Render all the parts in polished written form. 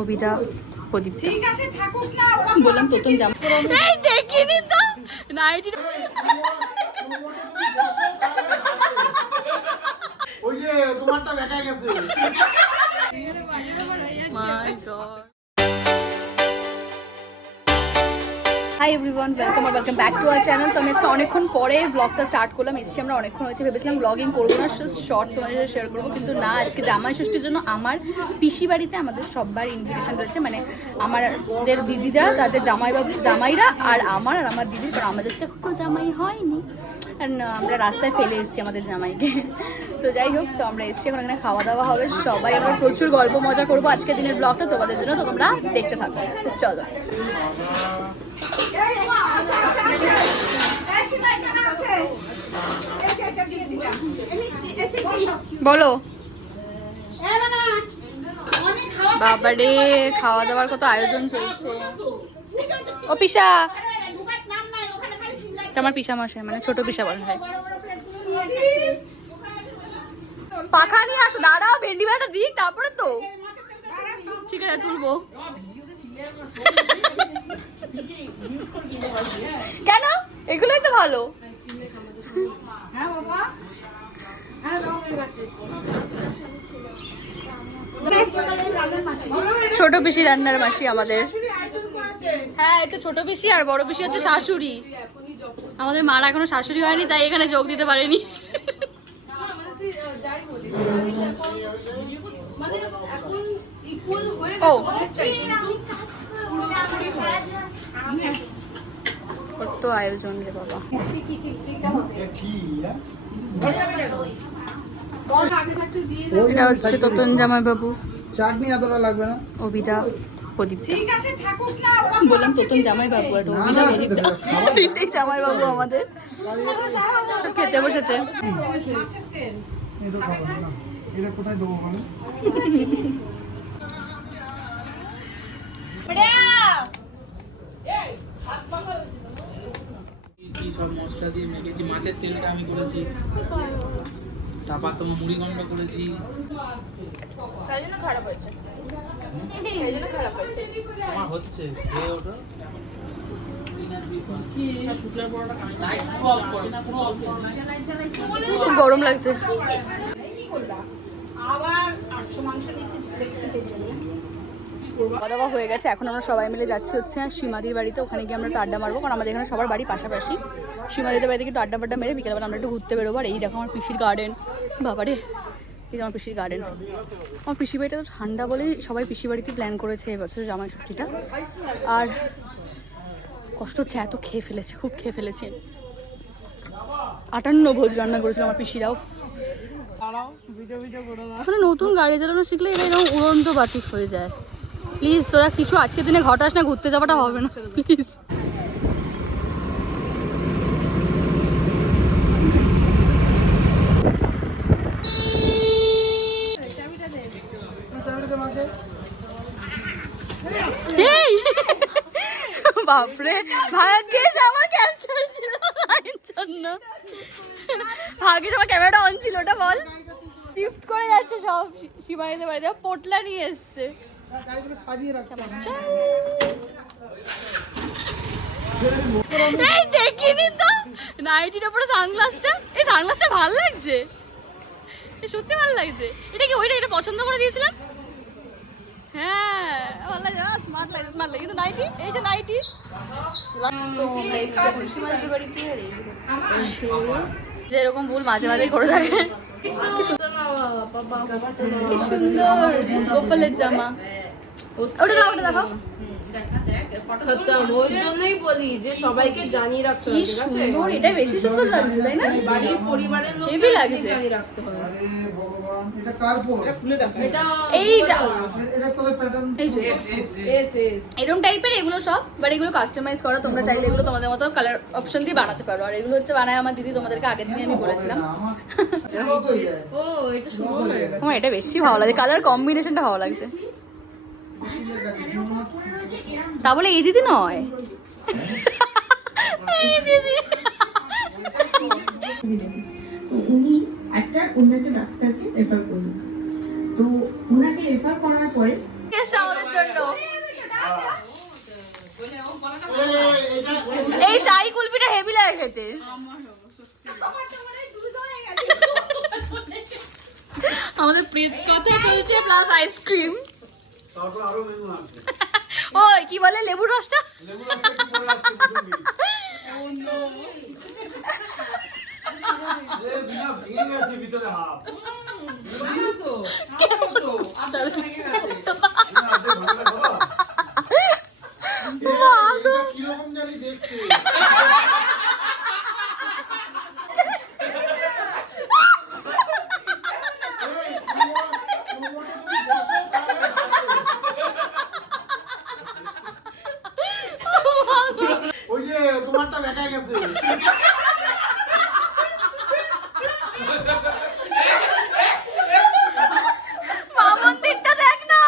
অভিদা প্রদীপ্তা ঠিক আছে থাকুক না বললাম প্রথম জামা এই দেখিনি তো নাইটি ওই যে তোমারটা বেঁকা গেছে my god hi everyone welcome back to our channel. তো আমি আজকে অনেকক্ষণ পরে ব্লগটা স্টার্ট করলাম। এসছি আমরা অনেকক্ষণ হয়েছে, ভেবেছিলাম ব্লগিং করবো না, শর্টস তোমাদের সাথে শেয়ার করবো, কিন্তু না, আজকে জামাই ষষ্ঠীর জন্য আমার পিসি বাড়িতে আমাদের সবার ইনভিটেশন রয়েছে, মানে আমাদের দিদিরা, তাদের জামাইরা আর আমার দিদির, কারণ আমাদের তো এখনো জামাই হয়নি, আমরা রাস্তায় ফেলে এসেছি আমাদের জামাইকে। তো যাই হোক, তো আমরা এসছি এখন, এখানে খাওয়া দাওয়া হবে সবাই, আমরা প্রচুর গল্প মজা করবো আজকে দিনের ব্লগটা তোমাদের জন্য, তো তোমরা দেখতে থাকো। চলো বলো বাবারে, খাওয়া দাওয়ার কত আয়োজন চলছে। ও পিসা, আমার পিসা মশাই, মানে ছোট পিসা মশাই, পাখা নিয়ে আসো, দাঁড়াও ভেন্ডি ভাড়াটা দিই তারপরে তো ঠিক আছে তুলবো। কেন, এগুলোই তো ভালো। ছোট পিসি রান্নার মাসি আমাদের, হ্যাঁ এই তো ছোট পিসি আর বড় পিসি হচ্ছে শাশুড়ি। আমাদের মারা এখনো শাশুড়ি হয়নি, তাই এখানে যোগ দিতে পারেনি। ও কত আয়োজন রে বাবা। এটা হচ্ছে তোতন জামাই বাবু, চাটনি এতটা লাগবে না, অভিদা প্রদীপ্তা ঠিক আছে থাকুক না বললাম তোতন জামাই বাবু আর অভিদা প্রদীপ্তা তিনটেই জামাই বাবু আমাদের সব খেতে বসেছে। এটা খাবো না, এটা কোথায় দেবো বলো? সব মশলা দিয়ে মেখেছি, মাছের তেলটা আমি করেছি, তারপর তোমার মুড়ি গন্ড করেছি, তাই জন্য খারাপ হয়েছে, আমার হচ্ছে খেয়ে ওঠো। খুব গরম লাগছে। খাওয়া দাওয়া হয়ে গেছে, এখন আমরা সবাই মিলে যাচ্ছি হচ্ছে সীমাদির বাড়িতে, ওখানে গিয়ে আমরা একটু আড্ডা মারবো, কারণ আমাদের এখানে সবার বাড়ি পাশাপাশি। সীমাদিদের বাড়ি থেকে একটু আড্ডা মেরে বিকেলবেলা আমরা একটু ঘুরতে বেরোবো। আর এই দেখো আমার পিসির গার্ডেন, বাবারে এই আমার পিসির গার্ডেন। আমার পিসি বাড়িটা তো ঠান্ডা বলেই সবাই পিসি বাড়িতে প্ল্যান করেছে এবছর জামাই ষষ্ঠীটা। আর কষ্ট হচ্ছে, এত খেয়ে ফেলেছি, খুব খেয়ে ফেলেছি। 58 ভোজ রান্না করেছিল আমার পিসিরাও। মানে নতুন গাড়ি চালানো শিখলে এটা এরকম উড়ন্ত বাতিক হয়ে যায়। প্লিজ তোরা কিছু আজকের দিনে ঘটাস না, ঘুরতে যাওয়াটা হবে না প্লিজ। এই বাপরে, ভাগ্যিস আমার ক্যাপচার ছিল জন্য, ভাগ্যিস আমার ক্যামেরাটা অন ছিল, ওটা বল। গিফট করে যাচ্ছে সব সীমাইদের বাড়িতে, পোটলা নিয়ে এসছে। এই দেখিনি তো নাইটির উপরে সানগ্লাসটা, এই সানগ্লাসটা ভালো লাগছে, সত্যি ভালো লাগছে। এটা কি ওইটা, এটা পছন্দ করে দিয়েছিলাম। হ্যাঁ ভালো লাগে, স্মার্ট লাগে, স্মার্ট লাগে। কিন্তু নাইটি, এই যে নাইটি এরকম ভুল মাঝে মাঝে করে থাকে। কি সুন্দর গোপালের জামা, ওটা দাও, ওটা দেখাও। ওই জন্যই বলি যে সবাইকে জানিয়ে রাখতে হবে, ঠিক আছে? এটা বেশি সুন্দর লাগছে, তাই না? বাড়ির পরিবারের হেভি লোককে লাগছে। জানিয়ে রাখতে হবে। এটা কার পর? এটা এই যা এটা তো প্যাটার্ন, এই যে এরকম টাইপের এগুলো সব, বাট এগুলো কাস্টমাইজ করা, তোমরা চাইলে এগুলো তোমাদের মতো কালার অপশন দিয়ে বানাতে পারো। আর এগুলো হচ্ছে বানায় আমার দিদি, তোমাদেরকে আগের দিনে আমি বলেছিলাম। ও এটা শুরু হয়ে গেছে। আমার এটা বেশি ভালো লাগে, কালার কম্বিনেশনটা ভালো লাগছে। তা বলে এই দিদি নয়, এই দিদি উনি অন্য একটা ডাক্তারকে রেফার করলেন, তো ওনাকে রেফার করার পরে এসছে আমাদের জন্য। এই শাহী কুলফিটা হেভি লাগে খেতে। আমাদের প্রিত কথা চলছে প্লাস আইসক্রিম। তারপর আরো মেনু আছে। ওই কি বলে লেবুর রসটা? লেবু রসটা কি পরে আসছে তুমি? এ বিনা ভেঙে গেছে ভিতরে হাফ। কিরকম জানি দেখতে। ওই যে তোমারটা বেঁকা গেছে। মা মন্দিরটা দেখ না।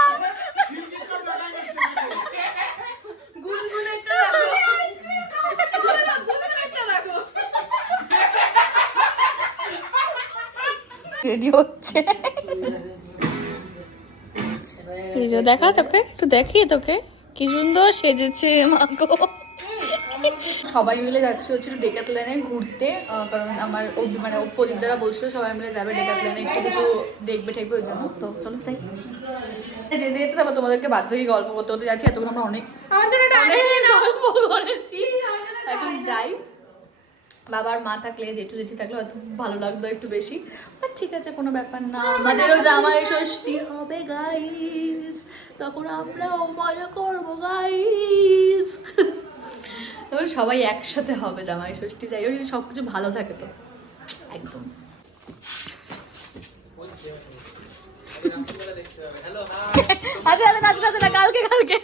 রেডি হচ্ছে। দেখা তোকে একটু দেখি তোকে কি সুন্দর সেজেছে মাগো। সবাই মিলে যাচ্ছি হচ্ছে ডেকাথল্যানে ঘুরতে, কারণ আমার মানে প্রদীপ দ্বারা বলছিল সবাই মিলে যাবে ডেকাথল্যানে, একটু কিছু দেখবে ঠেকবে ওই জন্য। তো চলো যাই। যেতে যেতে তারপর তোমাদেরকে বাধ্য হয়ে গল্প করতে করতে যাচ্ছি। এতক্ষণ আমরা অনেক গল্প করেছি, এখন যাই। বাবার মা থাকলে জেঠু জেঠি থাকলে হয়তো ভালো লাগতো একটু বেশি, বাট ঠিক আছে কোনো ব্যাপার না। আমাদেরও জামাই ষষ্ঠী হবে গাইস, তখন আমরাও মজা করবো গাইস। তখন সবাই একসাথে হবে জামাই ষষ্ঠী, যাই হোক যদি সবকিছু ভালো থাকে তো একদম। আচ্ছা কালকে কালকে কালকে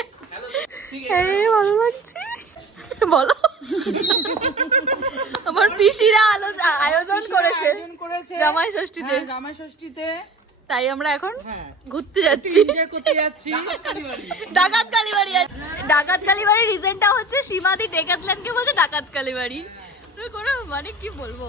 ভালো লাগছে বলো। আমার পিসিরা আয়োজন করেছে জামাই ষষ্ঠীতে, জামাই ষষ্ঠীতে, তাই আমরা এখন ঘুরতে যাচ্ছি ডাকাত কালীবাড়ি। ডাকাত কালীবাড়ির রিজনটা হচ্ছে সীমাদি ডেকাথল্যান্ডকে বলছে ডাকাত কালীবাড়ি, কোনো মানে কি বলবো।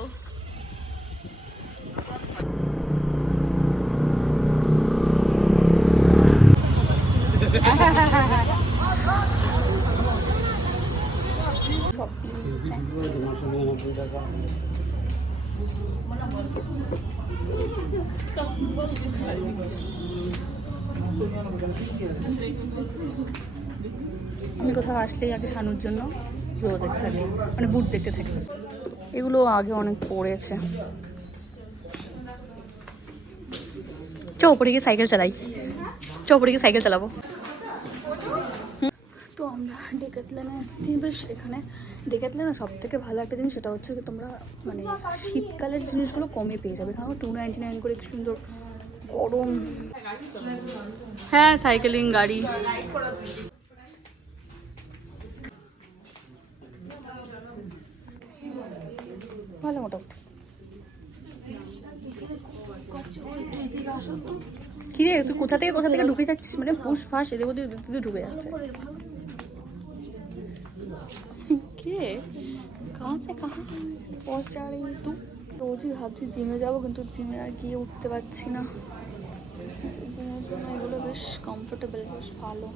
আমি কোথাও আসলেই আগে শানুর জন্য জো দেখতে থাকি, মানে বুট দেখতে থাকি। এগুলো আগে অনেক পড়েছে। ওপরে গিয়ে সাইকেল চালাই, ওপরে গিয়ে সাইকেল চালাবো। তো আমরা ডেকাথল্যানে আসছি। বেশ এখানে ডেকাথল্যানে সব থেকে ভালো একটা জিনিস সেটা হচ্ছে কি তোমরা মানে শীতকালের জিনিসগুলো কমে পেয়ে যাবে। কারণ 299 করে কি সুন্দর গরম। হ্যাঁ সাইকেলিং গাড়ি। ভালো মোটামুটি। কি রে তুই কোথা থেকে ঢুকে যাচ্ছিস, মানে ফুস ফাঁস এদের মধ্যে ঢুকে যাচ্ছে। কে কাহা সে কাহা পৌঁছা রही तू? রোজই ভাবছি জিমে যাবো, কিন্তু জিমে আর গিয়ে উঠতে পারছি না। জিমের জন্য এগুলো বেশ কমফোর্টেবল, বেশ ভালো।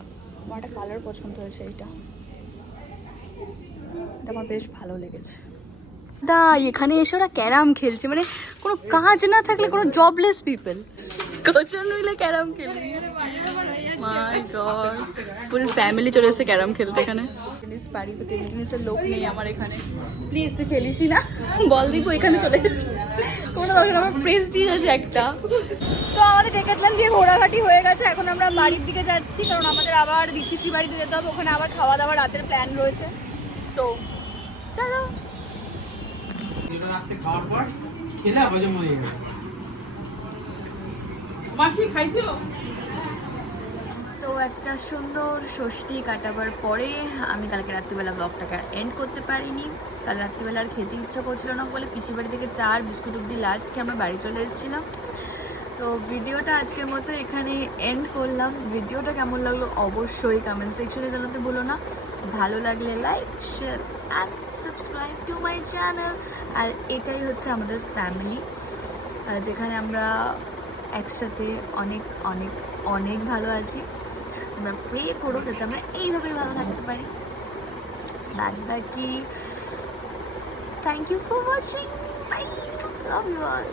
আমার একটা কালার পছন্দ হয়েছে, এটা আমার বেশ ভালো লেগেছে। দা এখানে এসে ওরা ক্যারাম খেলছে, মানে কোনো কাজ না থাকলে কোনো জবলেস পিপল কজন মিলে ক্যারাম খেলবে। মাই গড, ফুল ফ্যামিলি চলে এসেছে ক্যারাম খেলতে এখানে। টেনিস পারি তো টেবিল টেনিসের লোক নেই আমার এখানে। প্লিজ তুই খেলিসি না, বল দিব এখানে চলে যাচ্ছে কোনো দরকার, আমার প্রেস্টিজ আছে একটা। তো আমাদের ডেকাথল্যান দিয়ে ঘোরাঘাটি হয়ে গেছে, এখন আমরা বাড়ির দিকে যাচ্ছি, কারণ আমাদের আবার পিসি বাড়িতে যেতে হবে, ওখানে আবার খাওয়া দাওয়া রাতের প্ল্যান রয়েছে। তো চলো। রাতে খাওয়ার পর খেলে হজম হয়ে যাবে। তো একটা সুন্দর ষষ্ঠী কাটাবার পরে আমি কালকে রাত্রিবেলা ব্লগটাকে আর এন্ড করতে পারিনি। কাল রাত্রিবেলা আর খেতে ইচ্ছা করছিল না বলে পিসি বাড়ি থেকে চার বিস্কুট অব্দি লাস্ট খেয়ে আমরা বাড়ি চলে এসেছিলাম। তো ভিডিওটা আজকের মতো এখানে এন্ড করলাম। ভিডিওটা কেমন লাগলো অবশ্যই কমেন্ট সেকশনে জানাতে ভুলো না। ভালো লাগলে like share and subscribe to my channel. আর এটাই হচ্ছে আমাদের ফ্যামিলি, যেখানে আমরা একসাথে অনেক অনেক অনেক ভালো আছি। তোমরা প্রে করো যাতে আমরা এইভাবেই ভালো থাকতে পারি। বাদ বাকি thank you for watching, bye, love you all.